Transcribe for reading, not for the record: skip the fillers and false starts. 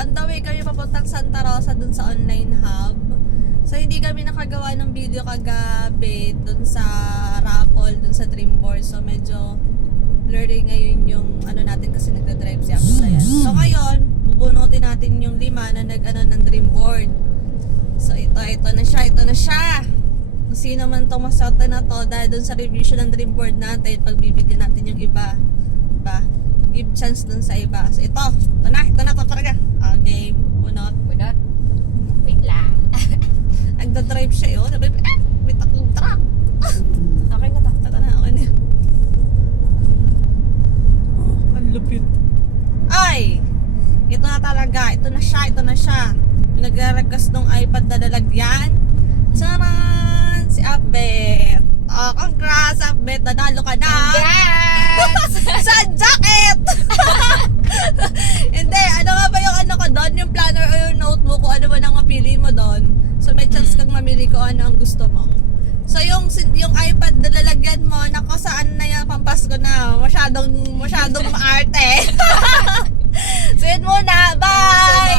on the way kami papuntang Santa Rosa dun sa online hub. So hindi kami nakagawa ng video kagabi dun sa raffle, dun sa Dreamboard. So medyo blurry ngayon yung ano natin kasi nagda-drive si Apsayan. So ngayon, bubunutin natin yung 5 na nag-ano ng Dreamboard. So ito na siya. Kung sino man tong maswerte na to dahil dun sa review siya ng Dreamboard natin, pagbibigyan natin yung iba. Diba? Give chance dun sa iba. So ito na to talaga. Okay, bunot. Wait lang. Nagda-drive siya yun. Sabi, may tatlong truck. Okay na to. Ito na, okay na. Ang lupit. Ay! Ito na talaga. Ito na siya. Nag-request ng iPad na lalagyan. Charan! Si Upbet. Oh, congrats, Upbet. Nanalo ka na. Yes! Sa jacket! Hindi, ano nga ba yung ano ko doon? Yung planner o yung notebook, kung ano ba nang mapili mo doon. So may chance kang mamili kung ano ang gusto mo. So yung iPad na lalagyan mo, nako saan na yan, pampasko na. Masyadong maarte. So yun muna, bye!